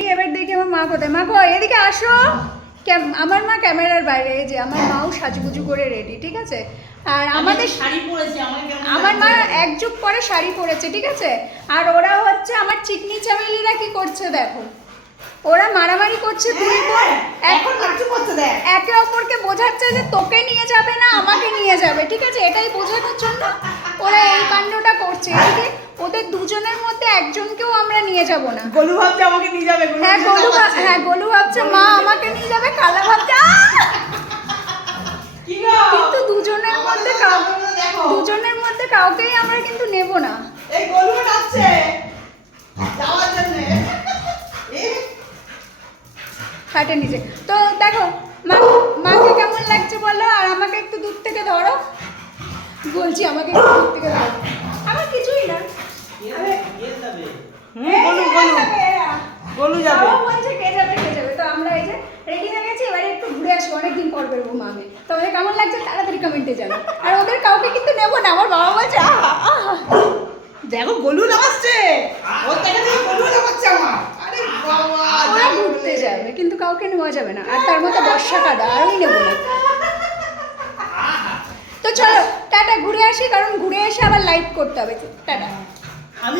Ready, এবার দেখি আমার মা কোথায়। মা কই, এদিকে আসো। আমার মা ক্যামেরার বাইরে, এই যে আমার মাও সাজুগুজু করে রেডি, ঠিক আছে। আর আমাদের শাড়ি পরেছে, আমার মা এক যুগ পরে শাড়ি পরেছে, ঠিক আছে। আর ওরা হচ্ছে আমার চিকনি চামেলিরা কি করছে দেখো, ওরা মারামারি করছে দুই বোন, এখন নাচু করছে দেখ, একে অপরকে বোঝাচ্ছে যে তোকে নিয়ে যাবে না আমাকে নিয়ে যাবে, ঠিক আছে। এটাই বোঝানোর জন্য ওরা এই কাণ্ডটা করছে। এদিকে ওদের দুজনের মধ্যে একজনকেও আমরা নিয়ে যাব না। গোলু ভাবছে আমাকে নিয়ে যাবে, গোলু ভাবছে মা আমাকে নিয়ে যাবে, কালা ভাবছে কি গো, কিন্তু দুজনের মধ্যে কাউকেই আমরা কিন্তু নেব না। এই গোলু নাচছে যাওয়ার জন্য হাটে নিচে। তো দেখো মাকে কেমন লাগছে বলো, আর আমাকে একটু দূর থেকে ধরো, বলছি আমাকে একটু দূর থেকে ধরো। আমার কিছুই না, গোলু যাবে। ও বলছে কে যাবে। তো আমরা এই যে রেডি হয়ে গেছি, এবারে একটু ঘুরে আসবো, অনেকদিন পর বেরবো মামে। তোমাদের কেমন লাগছে তাড়াতাড়ি কমেন্টে জানো। আর ওদের কাউকে কিন্তু নেবো না, আমার বাবা বলছে দেখো গোলু নাচছে, ওর থেকে গোলু নাচছে আমার। আরে বাবা, ওরা ঘুরতে যাবে কিন্তু কাউকে নেওয়া যাবে না। আর তার মধ্যে বর্ষা কাদা, আরোই নেবো না। তো চলো টাটা, ঘুরে আসি, কারণ ঘুরে এসে আবার লাইভ করতে হবে। টাটা। আমি